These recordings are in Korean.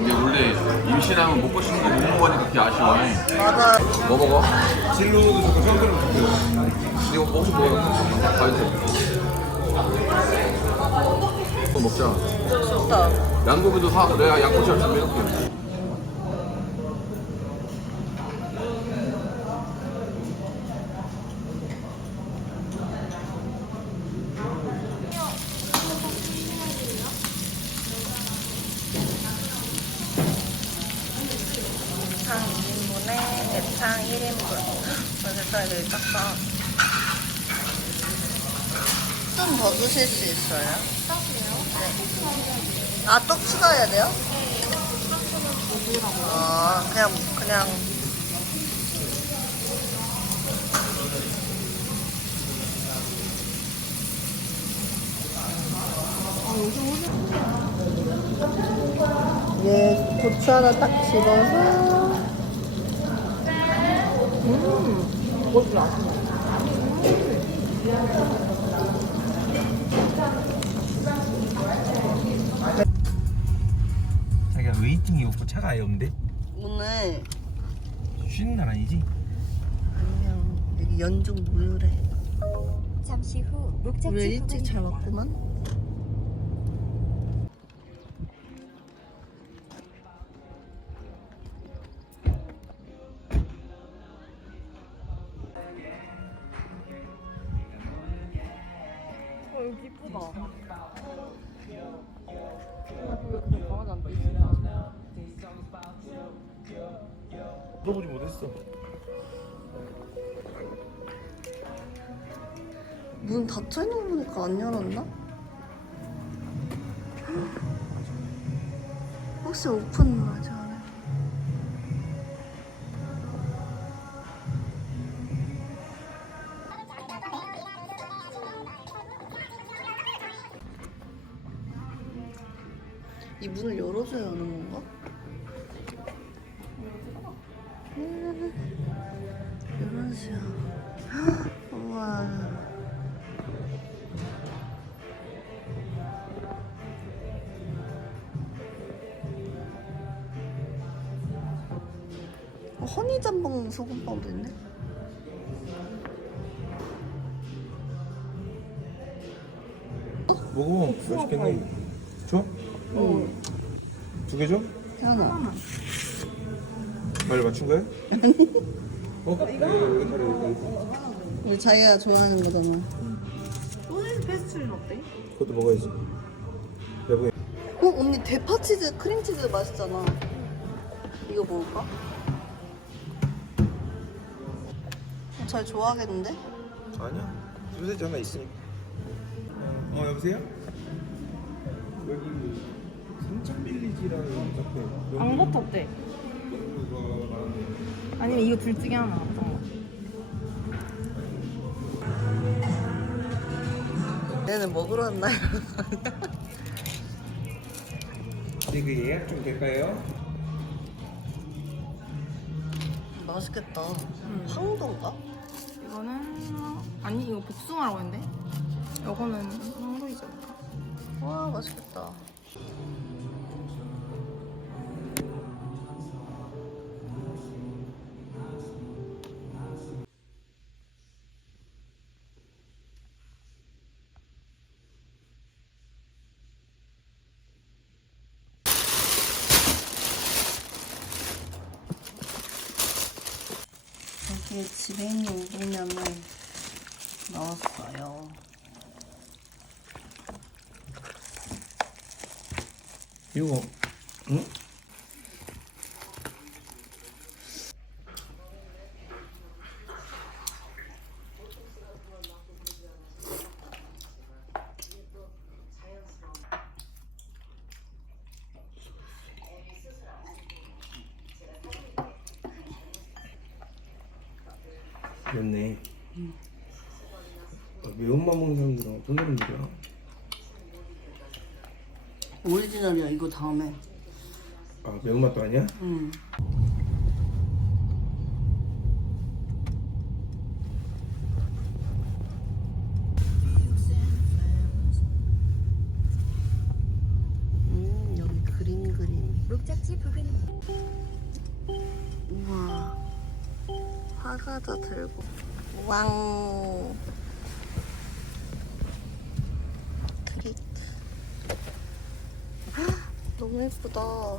이게 원래 임신하면 먹고 싶은 거 못 먹으니까 그게 아쉬워. 맞아. 뭐 먹어? 진로도 좋고 성격도 좋고 이거 혹시 먹어? 가주세요. 또 먹자. 좋다. 양고기도 사. 내가 양꼬치를 준비해놓게. 탕 2인분에 내탕 1인분. 벌써 애들이 딱 좀 더 드실 수 있어요? 네. 아, 떡 추가해야 돼요? 아, 그냥, 그냥. 얘 고추 하나 딱 집어서. 자기가 웨 이팅이 없고 차가 아예 없는데? 오늘 쉬는 날 아니지? 아니면 여기 연중 무휴래. 잠시 후 목적지 우리 일찍 잘. 왔구만. 이 문을 열어줘야 하는 건가? 음, 열어줘야. 우와. 어, 허니잠봉 소금빵도 있네. 먹어 맛있겠네 줘? 응. 두 개 줘? 하나. 빨리 맞춘 거야? 어? 이거 이거 우리 자기가 좋아하는 거잖아. 그것도 먹어야지 여보 어 언니 대파 치즈 크림 치즈 맛있잖아. 이거 먹을까? 어, 잘 좋아하겠는데? 아니야 소세지 하나 있으니까 어 여보세요? 붙었대. 여기가 나왔네 아니면 이거 둘 중에 하나 어떤 거? 얘는 먹으러 왔나 이러는 거 아니야? 근데 그 예약 좀 될까요? 맛있겠다. 황도인가? 이거는 아니 이거 복숭아라고 했는데. 이거는 황도이지 않을까? 와 맛있겠다. 이거 응? 검해. 아 매운맛도 아니야? 응. 음 여기 그림 그림. 목적지 부근 우와 화가 다 들고 왕. 너무 예쁘다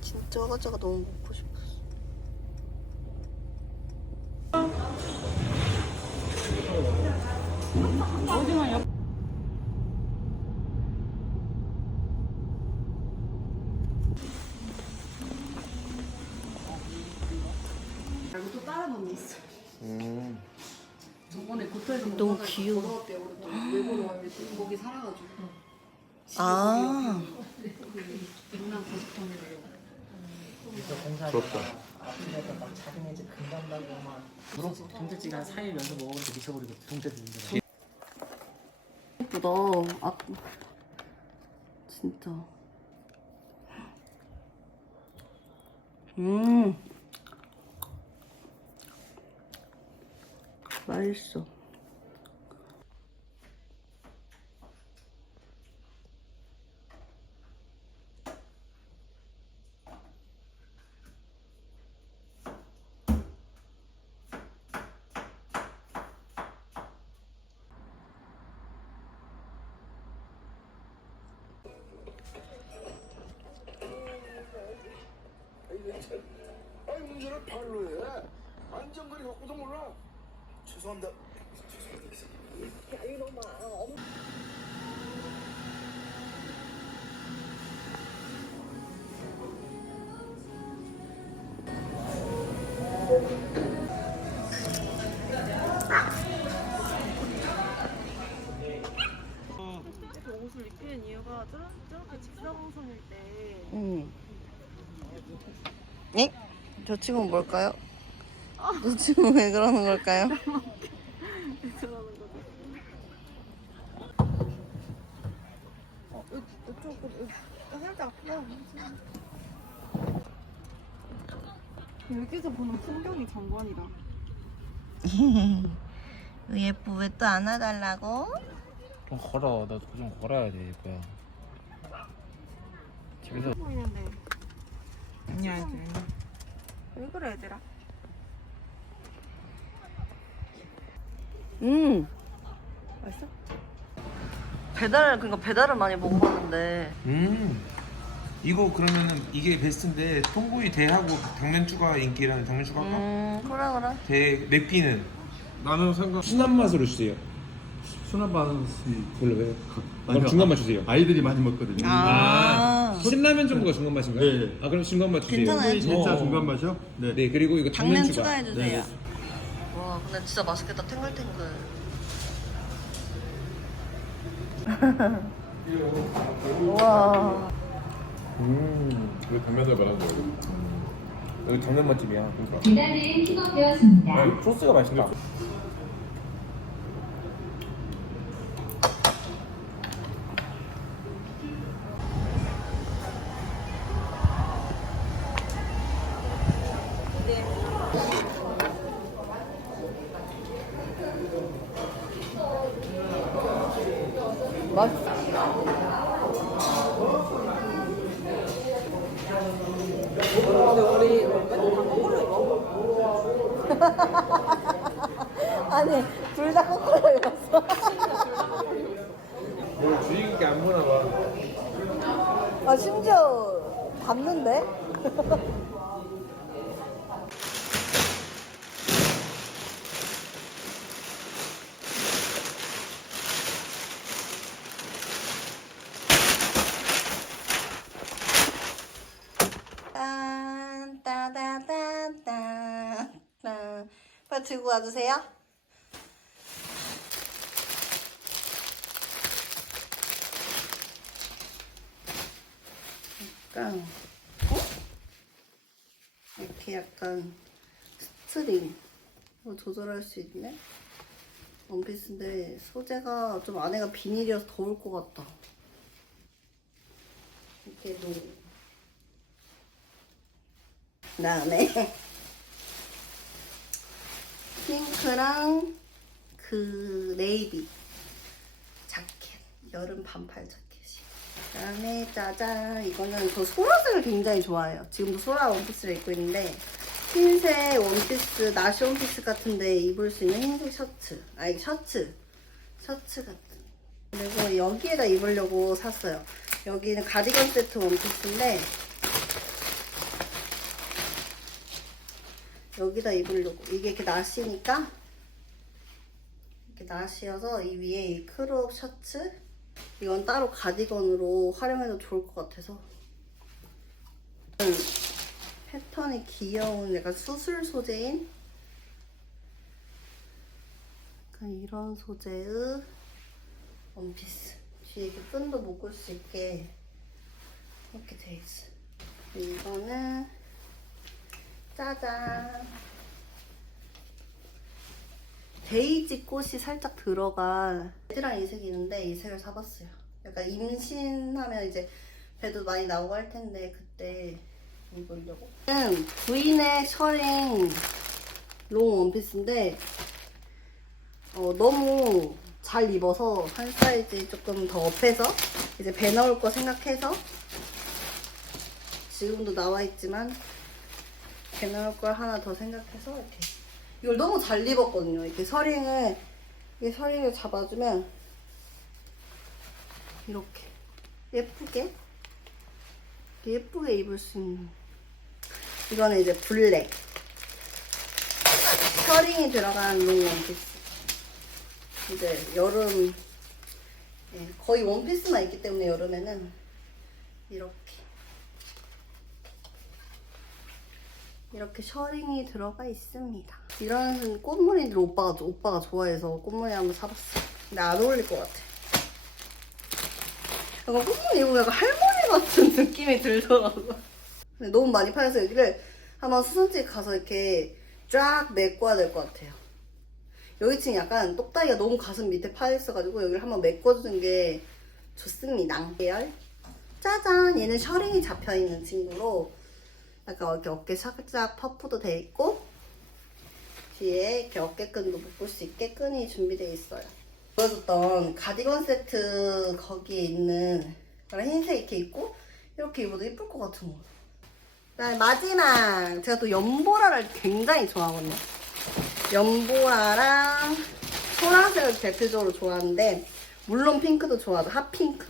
진짜 과자가 너무 먹고 싶었어 그리고 또 다른 언니 있어. 음. 저번에 못 너무 귀여워. 걸어올 때 우리 또 외국으로 왔는데 거기 살아가지고. 아. 누나. 부럽다. 그래서 막 자기네들 금방 가고 막 그런 동태찌개 한 4일 연속 먹으니까 미쳐버리고 동태찌개 예쁘다. 아 진짜. 음 맛있어 아니 운전을 발로 해. 안전거리 갖고도 몰라. 죄송합니다. 저 옷을 입히는 이유가 저런, 저렇게 직사광선일 때 음. 네? 저 친구는 뭘까요? 저 친구는 왜 그러는 걸까요? 들어가는 거죠. 어, 이- 이쪽으로 이- 살짝 아프다. 여기서 보는 풍경이 장관이다. 예쁘 왜 또 안아달라고? 좀 걸어. 너좀 걸어야 돼, 이거야. 집에서 보이는데 아니야 아니야 왜 그래 얘들아? 음 맛있어? 배달 그러니까 배달을 많이 먹어봤는데 음. 이거 그러면은 이게 베스트인데 통구이 대하고 당면 추가 인기라는 당면 추가 할까? 음 그래 그래 대 맥비는 나는 생각 순한 맛으로 주세요. 순한 맛이 별로 왜? 그럼 중간 맛 주세요. 아이들이 많이 먹거든요. 아, 신라면 정도가 중간 맛인가요? 네. 아 그럼 중간 맛 주세요. 괜찮아요. 진짜 어. 중간 맛이요? 네. 네 그리고 이거 당면, 당면 추가. 추가해주세요 네. 와 근데 진짜 맛있겠다 탱글탱글 와 음 이거 담면을 말하는 거야 여기 당면 맛집이야. 그러니까. 계단은 픽업되었습니다. 아, 소스가 맛있다. 아니 둘 다 거꾸로 입었어 뭘 주의 깊게 안 보나 봐. 아 심지어 봤는데? 딴, 딴, 딴. 빨리 들고 와주세요. 약간, 어? 이렇게 약간 스트링 뭐 조절할 수 있네? 원피스인데 소재가 좀 안에가 비닐이어서 더울 것 같다. 이렇게 놓 그다음에 핑크랑 그 네이비 자켓 여름 반팔 자켓이 그다음에 짜잔 이거는 저 소라색을 굉장히 좋아해요. 지금도 소라 원피스를 입고 있는데 흰색 원피스 나시 원피스 같은데 입을 수 있는 흰색 셔츠. 아니 셔츠. 셔츠 같은. 그리고 여기에다 입으려고 샀어요. 여기는 가디건 세트 원피스인데 여기다 입으려고. 이게 이렇게 나시니까 이렇게 나시여서 이 위에 이 크롭 셔츠? 이건 따로 가디건으로 활용해도 좋을 것 같아서. 음, 패턴이 귀여운 약간 수술 소재인 약간 이런 소재의 원피스. 뒤에 이렇게 끈도 묶을 수 있게 이렇게 돼 있어. 이거는 짜잔. 베이지 꽃이 살짝 들어간 레드랑 이 색이 있는데 이 색을 사봤어요. 약간 임신하면 이제 배도 많이 나오고 할 텐데 그때 입으려고. 는 부인의 셔링 롱 원피스인데 어, 너무 잘 입어서 한 사이즈 조금 더 업해서 이제 배 나올 거 생각해서 지금도 나와 있지만 배 나올 걸 하나 더 생각해서 이렇게 이걸 너무 잘 입었거든요. 이렇게 서링을 이게 서링을 잡아주면 이렇게 예쁘게 예쁘게 입을 수 있는 이거는 이제 블랙 서링이 들어간 롱 원피스 이제 여름 예, 거의 원피스만 있기 때문에 여름에는 이렇게 이렇게 셔링이 들어가 있습니다. 이런 꽃무늬들 오빠가 오빠가 좋아해서 꽃무늬 한번 사봤어. 근데 안 어울릴 것 같아. 약간 꽃무늬 입으면 할머니 같은 느낌이 들더라고. 너무 많이 팔려서 여기를 한번 수선집 가서 이렇게 쫙 메꿔야 될 것 같아요. 여기 지금 약간 똑딱이가 너무 가슴 밑에 파여있어가지고 여기를 한번 메꿔주는 게 좋습니다. 계열. 짜잔! 얘는 셔링이 잡혀있는 친구로 약간 이렇게 어깨 살짝 퍼프도 돼 있고 뒤에 이렇게 어깨끈도 묶을 수 있게 끈이 준비되어 있어요. 보여줬던 가디건 세트 거기에 있는 그런 흰색 이렇게 입고 이렇게 입어도 예쁠 것 같은 거. 그다음에 마지막 제가 또 연보라를 굉장히 좋아하거든요. 연보라랑 소라색을 대표적으로 좋아하는데 물론 핑크도 좋아하죠. 핫핑크.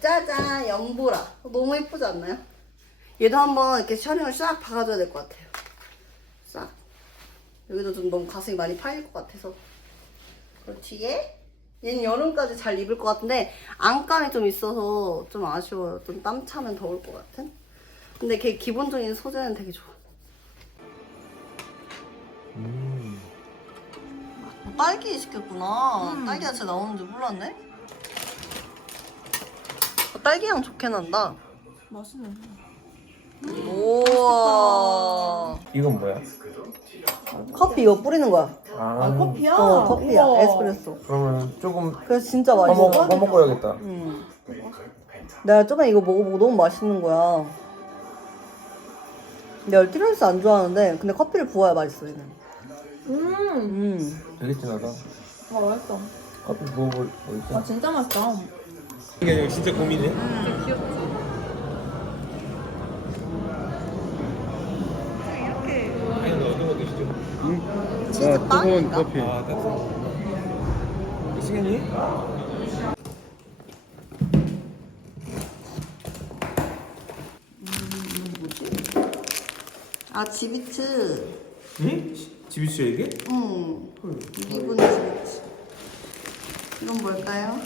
짜잔 연보라 너무 예쁘지 않나요? 얘도 한번 이렇게 셔링을 싹 박아줘야 될 것 같아요. 싹. 여기도 좀 너무 가슴이 많이 파일 것 같아서. 그리고 뒤에 얘는 여름까지 잘 입을 것 같은데 안감이 좀 있어서 좀 아쉬워요. 좀 땀 차면 더울 것 같은. 근데 걔 기본적인 소재는 되게 좋아. 음. 어, 딸기 시켰구나. 딸기 자체 나오는지 몰랐네. 어, 딸기 향 좋게 난다. 맛있네. 우와. 이건 뭐야? 커피 이거 뿌리는 거야. 아, 커피야? 어, 커피야. 우와. 에스프레소. 그러면 조금 그래서 진짜 더 맛있어. 먹, 더 먹어야겠다. 응. 내가 저번에 이거 먹어보고 너무 맛있는 거야. 내가 티라미수 안 좋아하는데, 근데 커피를 부어야 맛있어, 얘는. 음, 음. 되게 진하다. 아 맛있어. 커피 먹어볼 뭐 있어? 아 진짜 맛있다. 이게 진짜 고민해. 아니, 너 어떤 거 드시죠? 치즈 빵인가? 커피. 아, 따뜻해. 시간이? 아, 지비츠. 응? 지비추야 이게? 응. 미분 지비츠. 이건 뭘까요?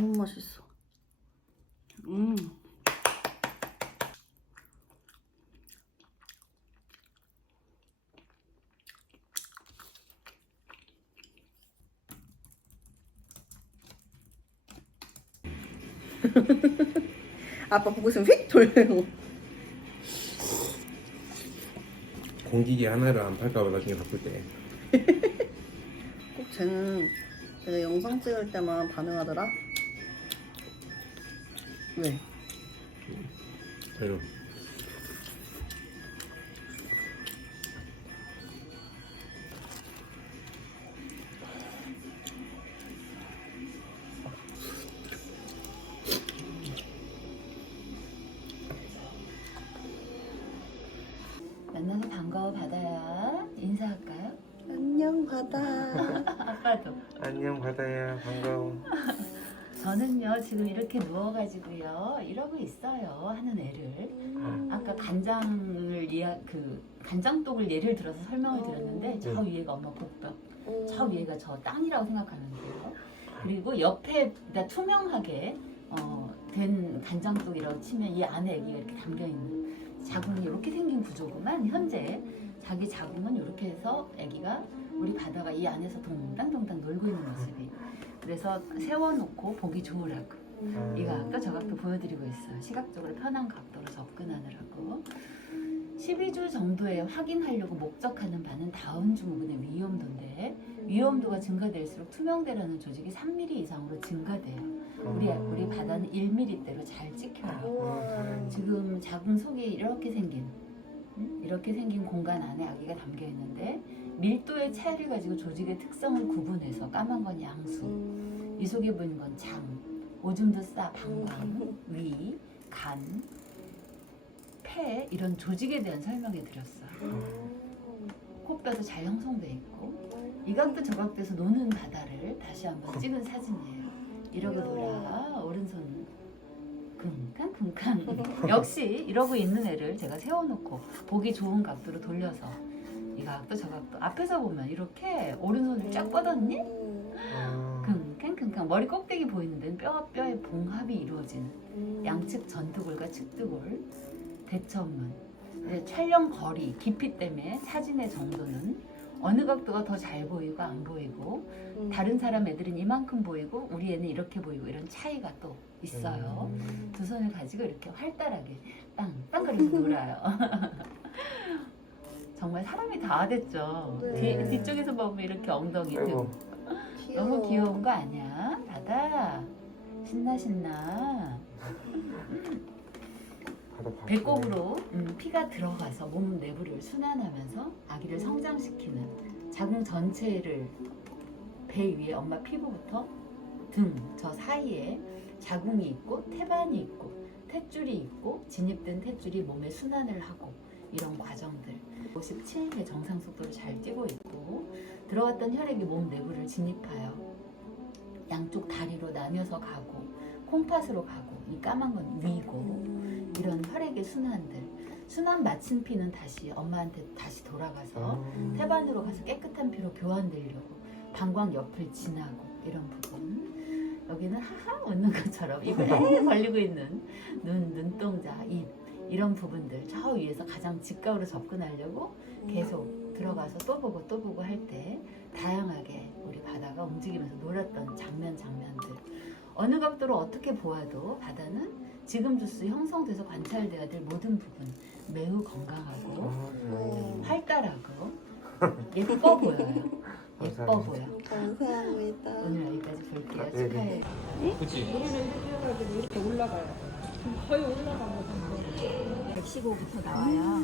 너무 맛있어. 음. 아빠 보고 있으면 휙 돌려요. 공기계 하나를 안 팔까봐 나중에 바쁠 때. 꼭 쟤는 내가 영상 찍을 때만 반응하더라. 왜? 이런 지금 이렇게 누워가지고요. 이러고 있어요 하는 애를. 아까 간장을 이야 그 간장독을 예를 들어서 설명을 드렸는데 저 위에가 엄마 복벽 저 위에가 저 땅이라고 생각하면 돼요. 그리고 옆에 그러니까 투명하게 어, 된 간장독이라고 치면 이 안에 애기가 이렇게 담겨 있는 자궁이 이렇게 생긴 구조구만 현재 자기 자궁은 이렇게 해서 아기가 우리 바다가 이 안에서 동당동당 놀고 있는 모습이 그래서 세워놓고 보기 좋으라고. 이 각도 저 각도 보여드리고 있어요. 시각적으로 편한 각도로 접근하느라고. 12주 정도에 확인하려고 목적하는 바는 다음 증후군의 위험도인데 위험도가 증가될수록 투명대라는 조직이 3mm 이상으로 증가돼요. 우리 우리 바다는 1mm대로 잘 찍혀요. 지금 자궁 속에 이렇게 생긴 음? 이렇게 생긴 공간 안에 아기가 담겨 있는데 밀도의 차이를 가지고 조직의 특성을 구분해서 까만 건 양수, 이 속에 보이는 건 장, 오줌도 싸 방광, 위, 간, 폐 이런 조직에 대한 설명해 드렸어요. 코뼈도 잘 형성돼 있고 이 각도 저 각도에서 노는 바다를 다시 한번 찍은 사진이에요. 이러고 놀아 오른손 쿵쾅 쿵쾅 역시 이러고 있는 애를 제가 세워놓고 보기 좋은 각도로 돌려서 이 각도 저 각도 앞에서 보면 이렇게 오른손을 쫙 뻗었니? 쿵쾅 쿵쾅 머리 꼭대기 보이는 데는 뼈와 뼈의 봉합이 이루어지는 양측 전두골과 측두골. 대천문. 이제 촬영 거리 깊이 때문에 사진의 정도는 어느 각도가 더 잘 보이고 안 보이고 다른 사람 애들은 이만큼 보이고 우리 애는 이렇게 보이고 이런 차이가 또 있어요. 두 손을 가지고 이렇게 활달하게 땅땅거리면서 놀아요. 정말 사람이 다 됐죠. 네. 뒤, 뒤쪽에서 보면 이렇게 엉덩이 등 아이고 너무 귀여운 거 아니야? 바다 신나 신나 바다 배꼽으로 음, 피가 들어가서 몸 내부를 순환하면서 아기를 성장시키는 자궁 전체를 배 위에 엄마 피부부터 등 저 사이에 자궁이 있고 태반이 있고 탯줄이 있고 진입된 탯줄이 몸에 순환을 하고 이런 과정들. 57회 정상 속도로 잘 뛰고 있고 들어갔던 혈액이 몸 내부를 진입하여 양쪽 다리로 나뉘어서 가고 콩팥으로 가고 이 까만 건 위고 이런 혈액의 순환들. 순환 마친 피는 다시 엄마한테 다시 돌아가서 태반으로 가서 깨끗한 피로 교환되려고 방광 옆을 지나고 이런 부분. 여기는 하하 웃는 것처럼 입을 에 벌리고 있는 눈, 눈동자, 입 이런 부분들 저 위에서 가장 직각으로 접근하려고 계속 들어가서 또 보고 또 보고 할 때 다양하게 우리 바다가 움직이면서 놀았던 장면 장면들 어느 각도로 어떻게 보아도 바다는 지금 주스 형성돼서 관찰돼야 될 모든 부분 매우 건강하고 활달하고 예뻐 보여요. 예뻐 보여. 감사합니다. 오늘 여기까지 볼게요. 네, 네. 축하해. 그치 115부터 나와요.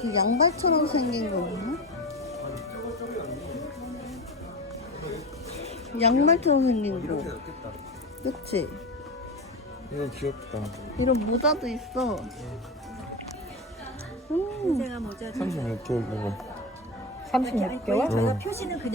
그 양발처럼 생긴 거구나. 양말처럼 생긴 거. 그치? 이거 귀엽다 이런 모자도 있어. 음. 36개월 먹어 36개월? 응. 표시는 그냥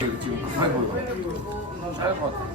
지금 급하게 보여. 짧을 것 같아.